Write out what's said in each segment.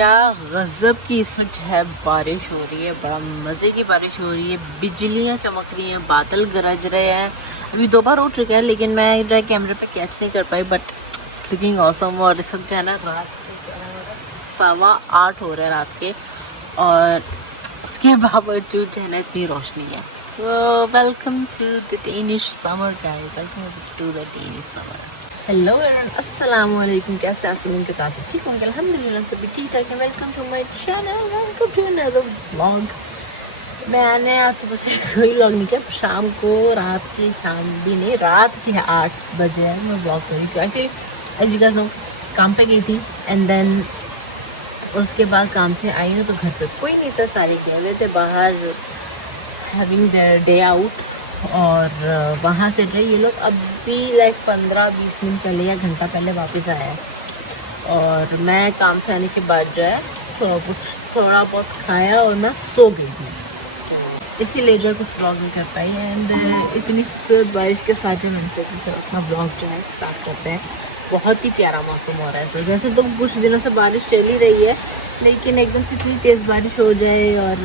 क्या गज़ब की इस वक्त है बारिश हो रही है, बड़ा मज़े की बारिश हो रही है, बिजलियाँ चमक रही हैं, बादल गरज रहे हैं। अभी 2 बार हो चुका है लेकिन मैं कैमरे पे कैच नहीं कर पाई, बट इट्स लुकिंग ऑसम। और इस वक्त जो है ना रात के 7:15 हो रहे हैं रात के, और उसके बावजूद जो है ना इतनी रोशनी है। So welcome to the Danish summer guys, welcome to the Danish summer. Hello everyone, अस्सलाम वालेकुम। कैसे हैं आप लोग? कैसे ठीक होंगे? अल्हम्दुलिल्लाह सभी ठीक ठाक है। Welcome to my channel, welcome to another vlog. मैंने आज सुबह से कोई व्लॉग नहीं किया। शाम को शाम भी नहीं, रात के 8 बजे है मैं व्लॉग कर रही थी। Actually as you guys know काम पे गई थी एंड देन उसके बाद काम से आई हूँ तो घर पे कोई नहीं था, सारे गए हुए थे बाहर हैविंग देयर डे आउट। और वहाँ से रहे ये लोग अभी लाइक 15-20 मिनट पहले या घंटा पहले वापस आया है। और मैं काम से आने के बाद जो है थोड़ा बहुत खाया और मैं सो गई थी, इसीलिए जो कुछ ब्लॉग नहीं कर पाई। एंड इतनी खूबसूरत बारिश के साथ जो मैंने अपना ब्लॉग जो है स्टार्ट करते हैं। बहुत ही प्यारा मौसम हो रहा है। वैसे तो कुछ दिनों से बारिश चल ही रही है, लेकिन एकदम से इतनी तेज़ बारिश हो जाए और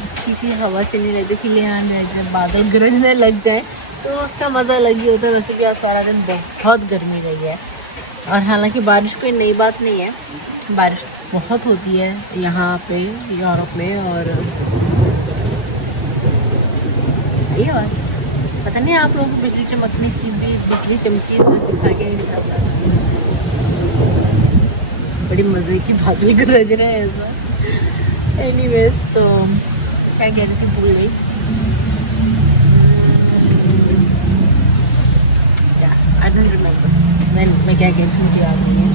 अच्छी सी हवा चलने लगे, खिले आने लग जाए, बादल गरजने लग जाए तो उसका मज़ा अलग ही होता है। वैसे भी आज सारा दिन बहुत गर्मी रही है, और हालांकि बारिश कोई नई बात नहीं है, बारिश बहुत होती है यहाँ पे यूरोप में। और ये और पता नहीं आप लोगों को बिजली चमकने की भी, बिजली चमकी तो दिखा के नहीं दिखाता। बड़ी मज़े की बादल गरज रहे हैं ऐसा। एनीवेज, तो क्या कह रही थी भूल गई। आई डोंट रिमेम्बर मैं क्या कह रही थी, मुझे याद नहीं है।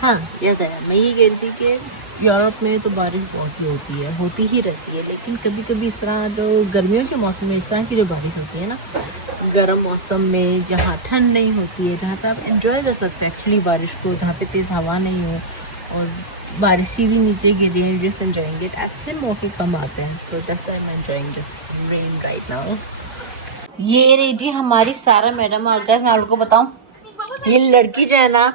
हाँ याद है, मैं ये कह रही थी कि यूरोप में तो बारिश बहुत ही होती ही रहती है, लेकिन कभी कभी इस तरह जो गर्मियों के मौसम में इस तरह की जो बारिश होती है ना, गर्म मौसम में जहाँ ठंड नहीं होती है, जहाँ पे आप एंजॉय कर सकते हैं एक्चुअली बारिश को, जहाँ पे तेज़ हवा नहीं हो और बारिश सीधी नीचे गिर रही है, जस्ट एंजॉइंग इट, ऐसे मौके कम आते हैं। तो that's why I am enjoying this rain right now. ये रही जी हमारी सारा मैडम। और गाइस मैं आप लोगों को बताऊं, ये लड़की जो है ना,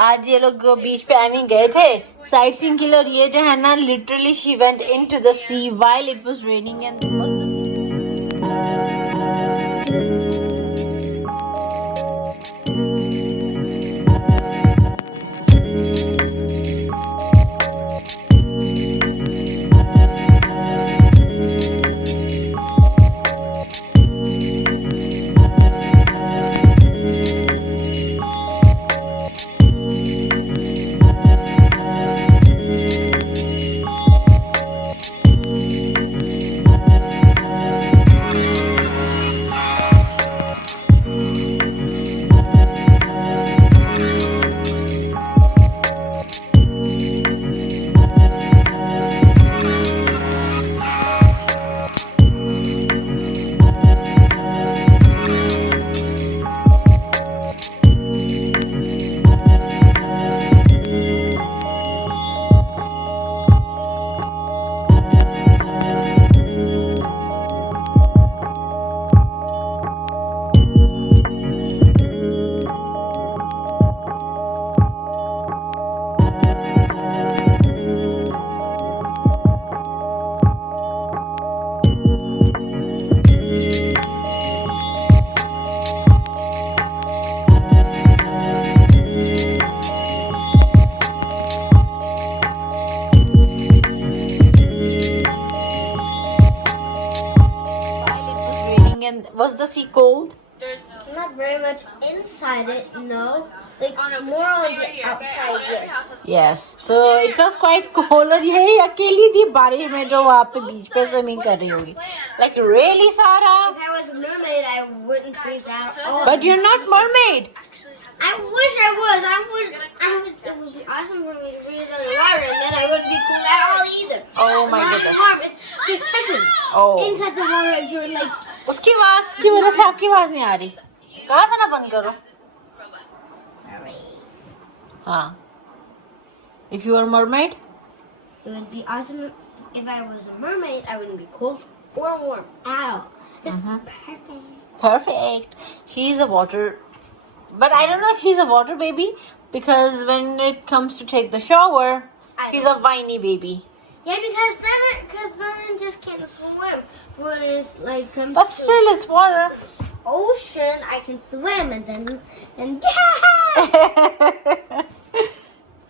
आज ये लोग बीच पे आई मीन गए थे साइट सीइंग के लिए, और ये जो है ना literally she went into the sea while it was raining and was the sea. And was the sea cold? Not very much inside it, no. Like more on the outside, yes. Yes. So it was quite cold. और यही अकेली थी बारिश में जो वहाँ पे बीच पे स्विमिंग कर रही होगी. Like really, Sara? If I was a mermaid, I wouldn't freeze out. Oh, But you're not mermaid. I wish I was. It would be awesome for me to freeze underwater, and then I wouldn't be cool at all either. Oh my My goodness. arm is just prison. Oh. Inside the water, you're like. उसकी आवाज की वजह से आपकी आवाज नहीं आ रही। कहा था ना बंद करो। Sorry. हाँ। If you were a mermaid? It would be awesome if I was a mermaid. I wouldn't be cold or warm at all. It's perfect. Perfect. He's a water, but I don't know if he's a water baby, because when it comes to take the shower, He's a whiny baby. Yeah, because then it just can't swim. When it's like comes But to still, it's water. ocean, I can swim and yeah.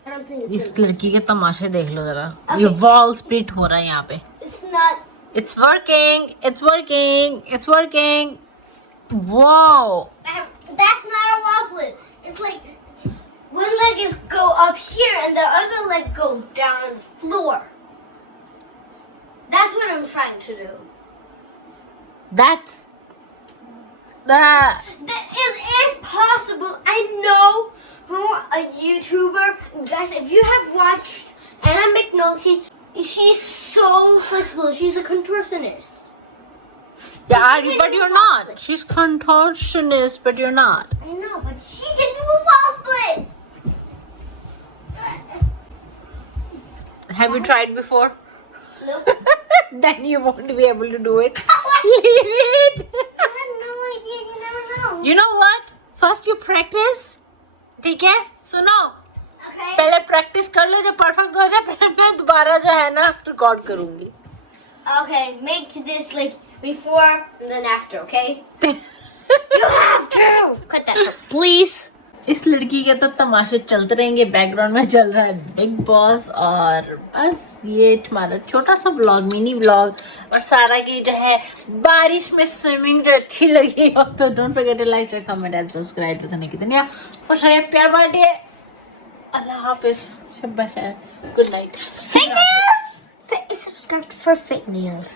I don't think इस लड़की के तमाशे देख लो जरा. Okay. ये wall split हो रहा है यहाँ पे. it's not. It's working. It's working. It's working. Whoa. That's not a wall split. It's like one leg is go up here and the other leg go down on the floor. That's what I'm trying to do. That's that. That is possible. I know who a YouTuber. Guys, if you have watched Anna McNulty, she's so flexible. She's a contortionist. Yeah, but you're not. She's contortionist, but you're not. I know, but she can do a wall split. Have you tried before? Nope. Then you won't be able to do it. Leave it. I have no idea. You never know. You know what? First you practice. ठीक है? सुनो. Okay. पहले practice कर लो, जब perfect हो जाए फिर मैं दोबारा जो है ना रिकॉर्ड करूंगी. Okay, make this like before and then after, okay? You have to cut that part, please. इस लड़की के तो तमाशे चलते रहेंगे. बैकग्राउंड में चल रहा है बिग बॉस और बस ये हमारा छोटा सा व्लॉग, मिनी व्लॉग. और सारा की जो है बारिश में स्विमिंग जो अच्छी लगी हो तो don't forget to like, share, comment and subscribe to धनिया की दुनिया. खुश रहिए, प्यार बांटिए. अल्लाह हाफिज, शब खैर, good night. Fake nails. Subscribe for fake nails.